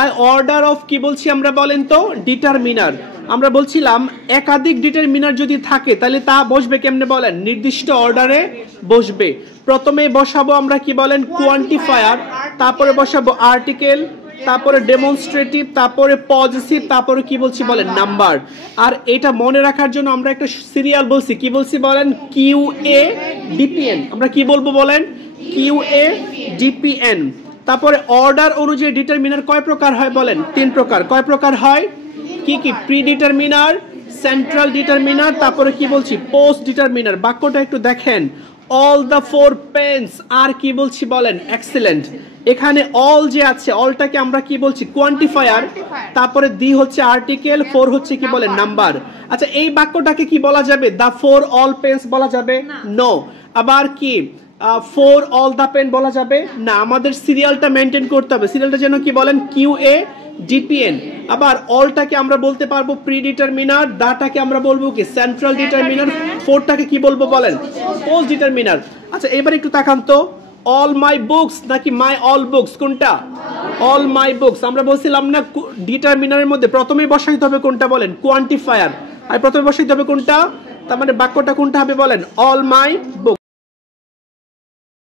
I order of কি বলছি আমরা বলেন তো ডিটারমিনার। আমরা বলছিলাম একাধিক ডিটারমিনার যদি থাকে তাহলে তা বসবে কেমনে বলেন, নির্দিষ্ট অর্ডারে বসবে। প্রথমে বসাবো আমরা কি বলেন কোয়ান্টিফায়ার, তারপরে বসাবো আর্টিকেল, তারপরে ডেমনস্ট্রেটিভ, তারপরে পজিটিভ, তারপরে কি বলছি বলেন নাম্বার। আর এটা মনে রাখার জন্য আমরা একটা সিরিয়াল বলছি, কি বলছি বলেন কিউ এ ডিপিএন। আমরা কি বলবো বলেন কিউ এ ডিপিএন। তারপরে অর্ডার অনুযায়ী ডিটারমিনার কয় প্রকার হয় বলেন, 3 প্রকার। কয় প্রকার হয়, কি কি, প্রি ডিটারমিনার, সেন্ট্রাল ডিটারমিনার, তারপরে কি বলছি পোস্ট ডিটারমিনার। বাক্যটা একটু দেখেন, অল দ্য 4 পেন্স আর কি বলছি বলেন এক্সিলেন্ট। এখানে অল যে আছে অলটাকে আমরা কি বলছি কোয়ান্টিফায়ার, তারপরে দি হচ্ছে আর্টিকেল, 4 হচ্ছে কি বলেন নাম্বার। আচ্ছা এই বাক্যটাকে কি বলা যাবে, দ্য 4 অল পেন্স বলা যাবে, নো। আবার কি 4 অল দ্য পেন বলা যাবে না, আমাদের সিরিয়ালটা মেনটেন করতে হবে। সিরিয়ালটা যেন কি বলেন কিউ এ ডিপিএন। আবার অলটাকে আমরা বলতে পারবো প্রি ডিটারমিনার, দাটাকে আমরা বলবো কি সেন্ট্রাল ডিটারমিনার, 4টাকে কি বলবো বলেন পোস্ট ডিটারমিনার। আচ্ছা এবার একটু তাকান তো, অল মাই বুকস নাকি মাই অল বুকস, কোনটা, অল মাই বুকস। আমরা বলছিলাম না ডিটারমিনারের মধ্যে প্রথমেই বসাইতে হবে কোনটা বলেন কোয়ান্টিফায়ার, আর প্রথমে বসাইতে হবে কোনটা, তার মানে বাক্যটা কোনটা হবে বলেন অল মাই বুকস।